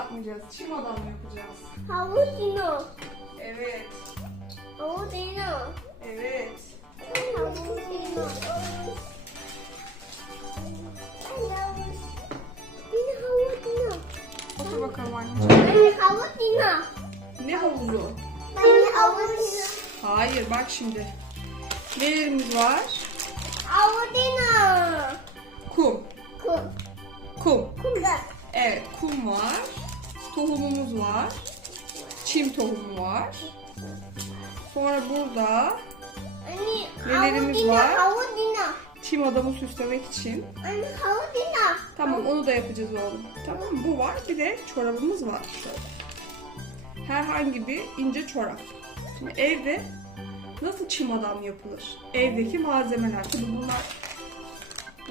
yapmayacağız. Çim adam yapacağız. Havucino. Evet. Havucino. Evet. Havucino. Beni havucino. Otur bakalım anneciğim. Beni havucino. Ne havuzu? Beni havucino. Hayır bak şimdi. Nelerimiz var? Havucino. Tohumumuz var. Çim tohumu var. Sonra burada Anne, Nelerimiz var? Havucino. çim adamı süslemek için. Anne havucino. Tamam onu da yapacağız oğlum. Tamam mı? Bu var. Bir de çorabımız var. Şöyle. Herhangi bir ince çorap. Şimdi evde nasıl çim adam yapılır? Evdeki malzemeler. Tabii bunlar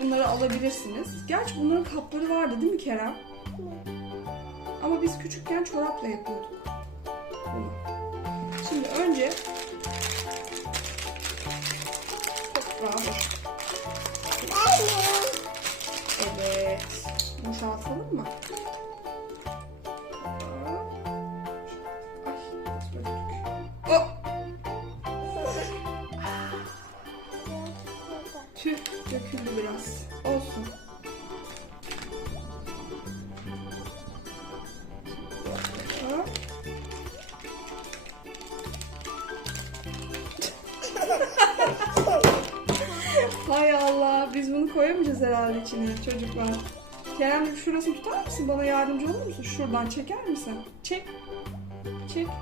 bunları alabilirsiniz. Gerçi bunların kapları vardı değil mi Kerem? Biz küçükken çorapla yapıyorduk. Şimdi önce toprağı. Evet. Boşaltalım mı? Biz bunu koyamayacağız herhalde içine çocuklar. Kerem şurasını tutar mısın? Bana yardımcı olur musun? Şuradan çeker misin? Çek. Çek.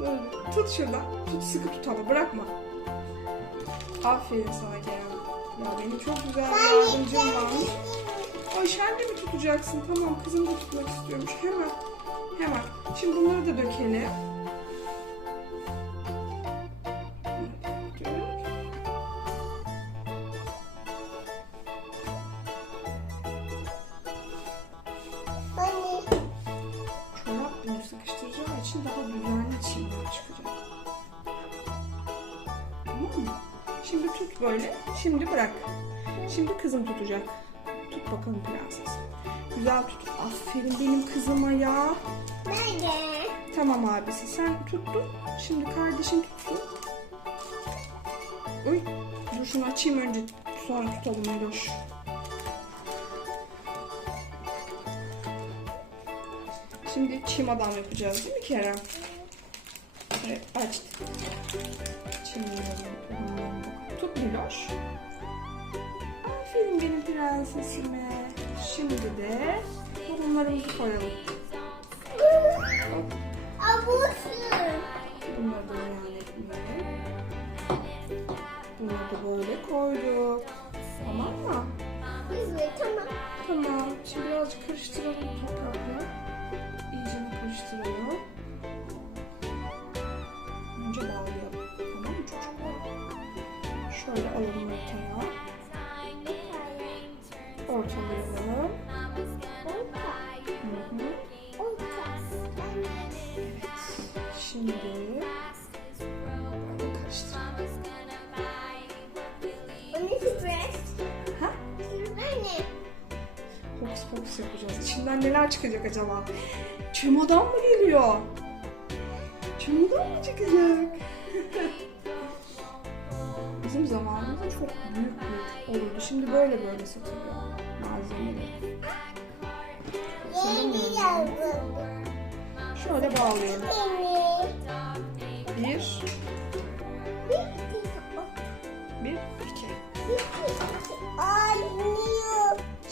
Böyle. Tut şuradan. Tut sıkı tut ama bırakma. Aferin sana Kerem. Ya benim çok güzel bir yardımcım varmış. Ay sen de mi tutacaksın? Tamam kızım da tutmak istiyormuş. Hemen. Hemen. Şimdi bunları da dökelim. Şimdi tut böyle. Şimdi bırak. Şimdi kızım tutacak. Tut bakalım prenses. Güzel tut. Aferin benim kızıma ya. Nerede? Tamam abisi sen tuttun. Şimdi kardeşin tuttu. Uy. Dur şunu açayım önce. Sonra tutalım Eloş. Şimdi çim adam yapacağız değil mi Kerem? Evet açtık. Çim adam. Tut Miloş. Aferin benim prensesime. Şimdi de tohumlarımızı koyalım. Havuçlu. Bunları da yan etmeyelim. Bunları da böyle koyduk. Tamam mı? Evet tamam. Tamam. Şimdi birazcık karıştıralım toprakla. İyice karıştıralım. Şöyle alalım ortaya. Ortalayalım. Orta. Hı. Evet. Şimdi. Fokus fokus yapacağız. İçinden neler çıkacak acaba? Çömodan mı geliyor? Çömodan mı çıkacak? Büyük büyük olurdu. Şimdi böyle böyle satılıyor malzemeleri. Şöyle bağlayalım. Bir, bir, iki.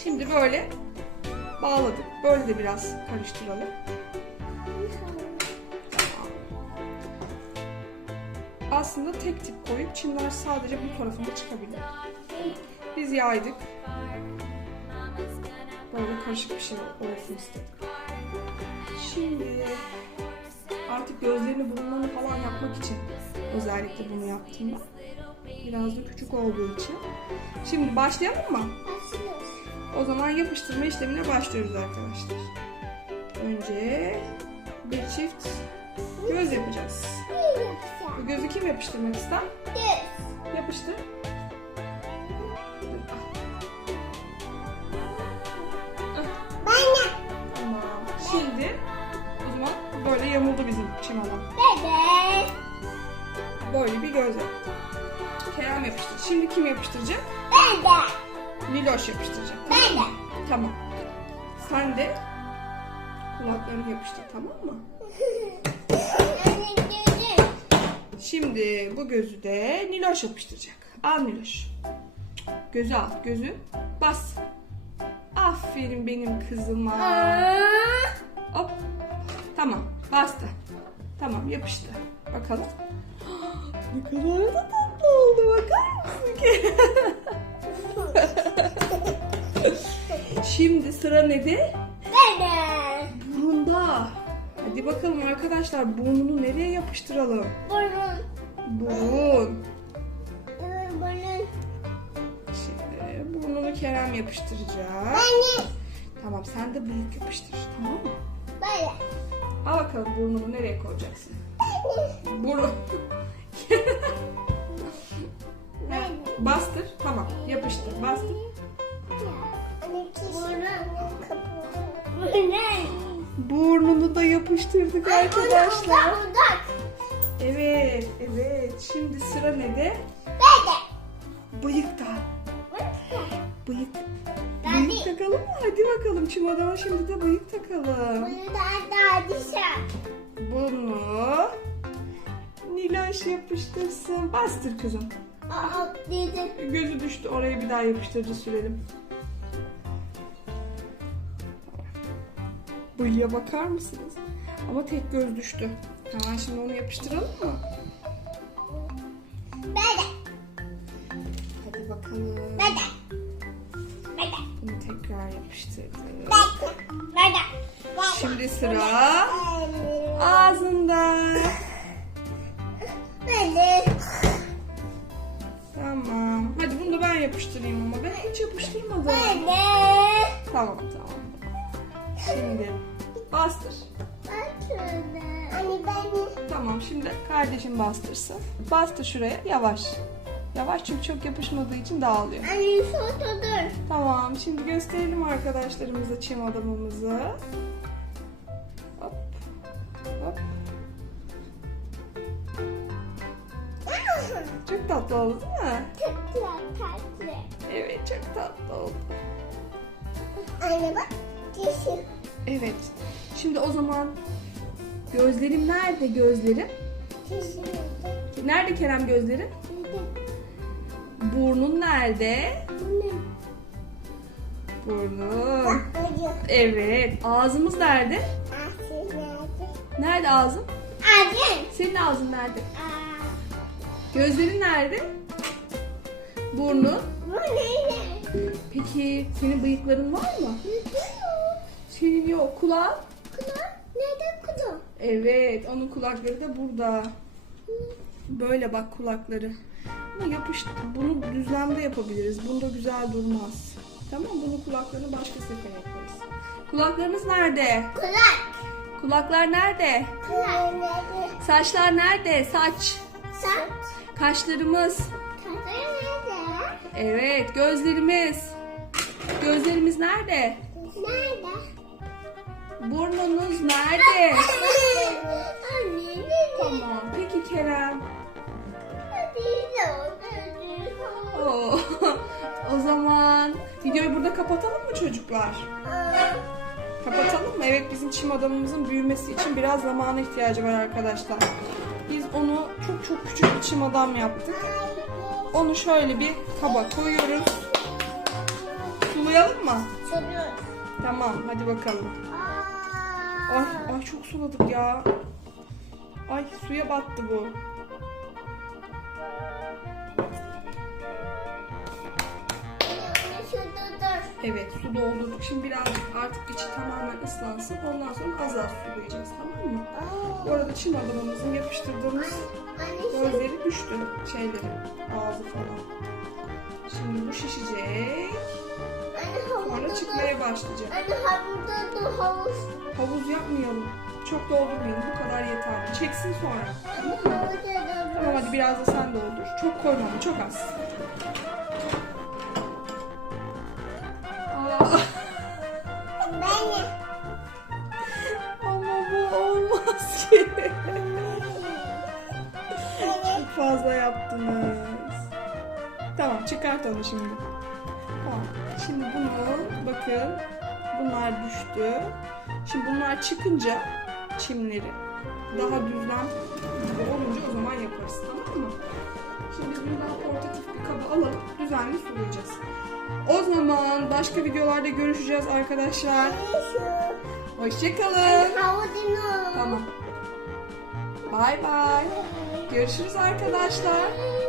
Şimdi böyle bağladık. Böyle de biraz karıştıralım. Aslında tek tip koyup çimler sadece bu tarafında çıkabilir. Biz yaydık. Böyle karışık bir şey olsun istedik. Şimdi artık gözlerini burunlarını falan yapmak için özellikle bunu yaptım ben. Biraz da küçük olduğu için. Şimdi başlayalım mı? Başlıyoruz. O zaman yapıştırma işlemine başlıyoruz arkadaşlar. Önce bir çift göz yapacağız. Bu gözü kim yapıştırmak ister? Düz. Yapıştır. Ben Şimdi o zaman böyle yamuldu bizim çim adam. Bebe. Böyle bir göz yaptı. Kerem yapıştır. Şimdi kim yapıştıracak? Bebe. Niloş yapıştıracak. Bebe. Tamam. Sen de kulaklarını yapıştır tamam mı? Şimdi bu gözü de Niloş yapıştıracak. Al Niloş. Gözü al. Gözü bas. Aferin benim kızıma. Hop. Tamam. Bastı. Tamam yapıştı. Bakalım. Ne kadar da tatlı oldu bakar mısın ki? Şimdi sıra nede? Bebe. Bakalım arkadaşlar burnunu nereye yapıştıralım? Burun. Burun. Burun. Şimdi burnunu Kerem yapıştıracak. Anne. Tamam sen de bıyık yapıştır tamam mı? Böyle. Al bakalım burnunu nereye koyacaksın? Burun. Bastır. Tamam yapıştır. Bastır. Burun. Burun. Burnunu da yapıştırdık arkadaşlar. Udak. Evet, evet. Şimdi sıra ne Bebe. Bıyıkta. Bıyık. Daddy. Bıyık takalım mı? Hadi bakalım çimadana şimdi de bıyık takalım. Bunu da. Bunu Niloş yapıştırsın. Bastır kızım. Aa. Gözü düştü. Oraya bir daha yapıştırıcı sürelim. Bıyığa bakar mısınız? Ama tek göz düştü. Tamam şimdi onu yapıştıralım mı? Bebe. Hadi bakalım. Bebe. Bebe. Bunu tekrar yapıştırdık. Bebe. Bebe. Şimdi sıra ağzında. Bebe. Tamam. Hadi bunu da ben yapıştırayım ama ben hiç yapıştırmadım. Bebe. Tamam tamam. Şimdi bastır. Anne beni. Tamam şimdi kardeşim bastırsın. Bastır şuraya yavaş. Yavaş çünkü çok yapışmadığı için dağılıyor. Anne şurada dur. Tamam şimdi gösterelim arkadaşlarımıza çim adamımızı. Hop. Hop. Çok tatlı oldu değil mi? Tatlı tatlı. Evet çok tatlı oldu. Anne bak. Yeşil. Evet. Şimdi o zaman gözlerim nerede gözlerim? Yeşil. Nerede Kerem gözlerin? Burnun nerede? Bu ne? Burnun. Evet. Ağzımız nerede? Acı nerede? Nerede ağzın? Acı. Senin ağzın nerede? Gözlerin nerede? Burnun. Peki senin bıyıkların var mı? Senin yok. Kulağın? Kulak. Nerede kulak? Evet. Onun kulakları da burada. Böyle bak kulakları. Ama yapış, bunu düzlemde yapabiliriz. Bunda güzel durmaz. Tamam bunu kulaklarını başka sefer yaparız. Kulaklarımız nerede? Kulak. Kulaklar nerede? Kulak nerede? Saçlar nerede? Saç. Saç. Kaşlarımız. Tatlı nerede? Evet. Gözlerimiz. Gözlerimiz nerede? Nerede? Burnunuz nerede? Anne ne? tamam. Peki Kerem. Oo. o zaman videoyu burada kapatalım mı çocuklar? Kapatalım mı? Evet bizim çim adamımızın büyümesi için biraz zamana ihtiyacı var arkadaşlar. Biz onu çok çok küçük bir çim adam yaptık. Onu şöyle bir kaba koyuyoruz. Sulayalım mı? Tamam hadi bakalım. Ay, ay çok suladık ya. Ay suya battı bu. Evet su doldurduk. Şimdi biraz artık içi tamamen ıslansın. Ondan sonra az az sulayacağız tamam mı? Bu arada çim adamımızın yapıştırdığımız gözleri düştü. Şeyleri ağzı falan. Şimdi bu şişecek. Sonra çıkmaya başlayacak. Anne havuzda da havuz. Havuz yapmayalım. Çok doldurmayın. Bu kadar yeterli. Çeksin sonra. Tamam hadi biraz da sen doldur. Çok koyma çok az. Aa. Ben Ama bu olmaz ki. çok fazla yaptınız. Tamam çıkart onu şimdi. Şimdi bunu bakın. Bunlar düştü. Şimdi bunlar çıkınca çimleri daha düzlen gibi olunca o zaman yaparız tamam mı? Şimdi bundan portatif bir kaba alalım. Düzenli sulayacağız. O zaman başka videolarda görüşeceğiz arkadaşlar. Hoşçakalın. Tamam. Bay bay. Görüşürüz arkadaşlar.